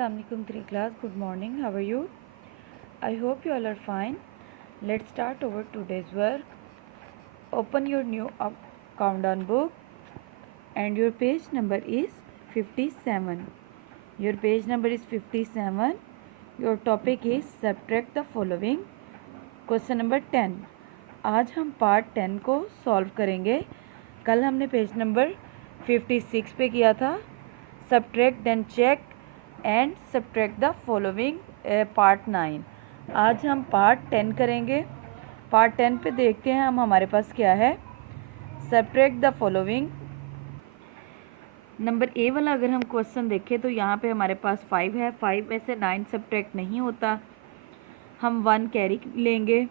Assalamualaikum 3 class. Good morning. How are you? I hope you all are fine. Let's start over today's work. Open your new countdown book and your page number is 57. Your page number is 57. Your topic is subtract the following. Question number 10. आज हम part 10 को solve करेंगे. कल हमने page number 56 पे किया था. Subtract then check and subtract the following part 9. आज हम पार्ट 10 करेंगे. पार्ट 10 पे देखते हैं हम हमारे पास क्या है. Subtract the following. Number A वाला अगर हम क्वेश्चन देखें तो यहाँ पे हमारे पास 5 है. 5 में से 9 सब्ट्रैक्ट नहीं होता. हम 1 कैरी लेंगे,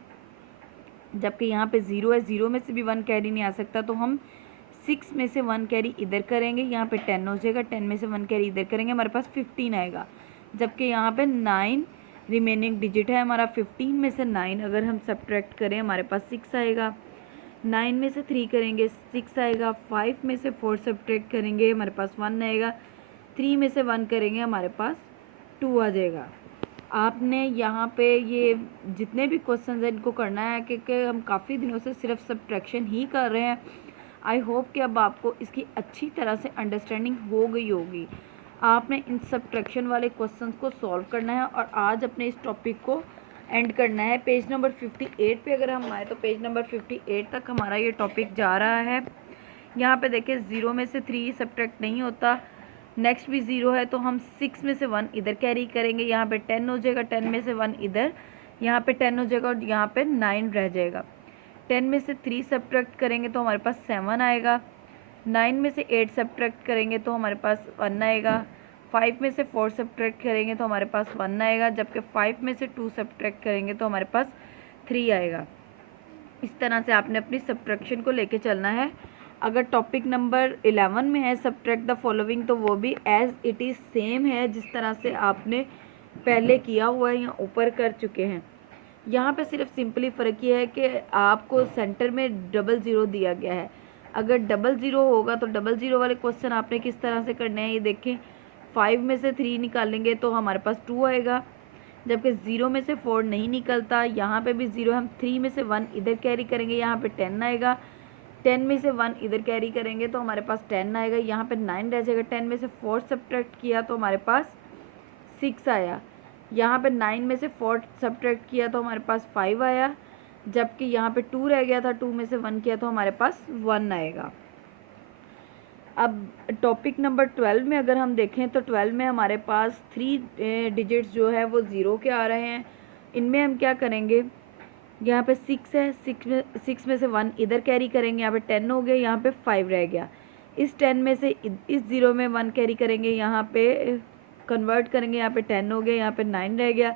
जबकि यहाँ पे 0 है. 0 में से भी 1 कैरी नहीं आ सकता, तो हम 6 में से 1 कैरी इधर करेंगे. यहाँ पे 10 हो जाएगा. 10 में से 1 कैरी इधर करेंगे, हमारे पास 15 आएगा. जबकि यहाँ पे 9 रिमेनिंग डिजिट है हमारा. 15 में से 9 अगर हम सब्ट्रैक्ट करें हमारे पास 6 आएगा. 9 में से 3 करेंगे 6 आएगा. 5 में से 4 सब्ट्रैक्ट करेंगे हमारे पास 1 आएगा. 3 में से 1 करेंगे हमारे पास 2 आ जाएगा. आपने यहाँ पे ये जितने भी क्वेश्चन हैं इनको करना है, क्योंकि हम काफ़ी दिनों से सिर्फ सब्ट्रैक्शन ही कर रहे हैं. आई होप कि अब आपको इसकी अच्छी तरह से अंडरस्टैंडिंग हो गई होगी. आपने इन सब्ट्रैक्शन वाले क्वेश्चंस को सॉल्व करना है और आज अपने इस टॉपिक को एंड करना है. पेज नंबर 58 पे अगर हम आए तो पेज नंबर 58 तक हमारा ये टॉपिक जा रहा है. यहाँ पे देखिए 0 में से 3 सब्ट्रैक्ट नहीं होता. नेक्स्ट भी 0 है, तो हम 6 में से 1 इधर कैरी करेंगे. यहाँ पे 10 हो जाएगा. 10 में से 1 इधर, यहाँ पे 10 हो जाएगा और यहाँ पे 9 रह जाएगा. 10 में से 3 सब्ट्रैक्ट करेंगे तो हमारे पास 7 आएगा. 9 में से 8 सब्ट्रैक्ट करेंगे तो हमारे पास 1 आएगा. 5 में से 4 सब्ट्रैक्ट करेंगे तो हमारे पास 1 आएगा. जबकि 5 में से 2 सब्ट्रैक्ट करेंगे तो हमारे पास 3 आएगा. इस तरह से आपने अपनी सब्ट्रैक्शन को लेके चलना है. अगर टॉपिक नंबर 11 में है सब्ट्रैक्ट द फॉलोइंग, तो वो भी एज इट इज़ सेम है जिस तरह से आपने पहले किया हुआ है या ऊपर कर चुके हैं. यहाँ पे सिर्फ सिंपली फ़र्क ये है कि आपको सेंटर में 00 दिया गया है. अगर 00 होगा तो 00 वाले क्वेश्चन आपने किस तरह से करने हैं ये देखें. 5 में से 3 निकालेंगे तो हमारे पास 2 आएगा. जबकि 0 में से 4 नहीं निकलता. यहाँ पे भी 0, हम 3 में से 1 इधर कैरी करेंगे, यहाँ पे 10 आएगा. 10 में से 1 इधर कैरी करेंगे तो हमारे पास 10 आएगा. यहाँ पे 9 रह जाएगा. 10 में से 4 सब्ट्रैक्ट किया तो हमारे पास 6 आया. यहाँ पे 9 में से 4 सब्ट्रैक्ट किया तो हमारे पास 5 आया. जबकि यहाँ पे 2 रह गया था. 2 में से 1 किया तो हमारे पास 1 आएगा. अब टॉपिक नंबर 12 में अगर हम देखें तो 12 में हमारे पास 3 डिजिट्स जो है वो 0 के आ रहे हैं. इनमें हम क्या करेंगे, यहाँ पे 6 है. 6 में से 1 इधर कैरी करेंगे, यहाँ पे 10 हो गया. यहाँ पे 5 रह गया. इस 10 में से इस 0 में 1 कैरी करेंगे, यहाँ पे कन्वर्ट करेंगे, यहाँ पे 10 हो गया. यहाँ पे 9 रह गया.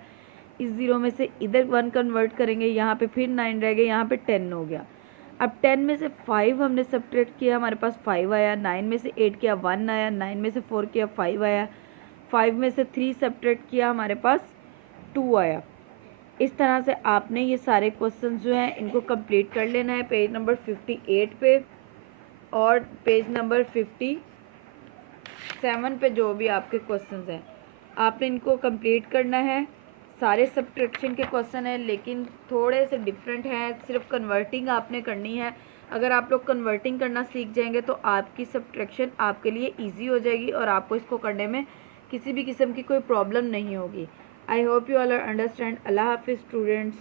इस 0 में से इधर 1 कन्वर्ट करेंगे, यहाँ पे फिर 9 रह गया. यहाँ पे 10 हो गया. अब 10 में से 5 हमने सब्ट्रैक्ट किया, हमारे पास 5 आया. 9 में से 8 किया 1 आया. 9 में से 4 किया 5 आया. 5 में से 3 सब्ट्रैक्ट किया हमारे पास 2 आया. इस तरह से आपने ये सारे क्वेश्चन जो हैं इनको कंप्लीट कर लेना है पेज नंबर 58 पे और पेज नंबर 57 पे जो भी आपके क्वेश्चंस हैं आपने इनको कंप्लीट करना है. सारे सब्ट्रैक्शन के क्वेश्चन हैं लेकिन थोड़े से डिफरेंट हैं. सिर्फ कन्वर्टिंग आपने करनी है. अगर आप लोग कन्वर्टिंग करना सीख जाएंगे तो आपकी सब्ट्रैक्शन आपके लिए ईजी हो जाएगी और आपको इसको करने में किसी भी किस्म की कोई प्रॉब्लम नहीं होगी. I hope you all are understand. Allah Hafiz students.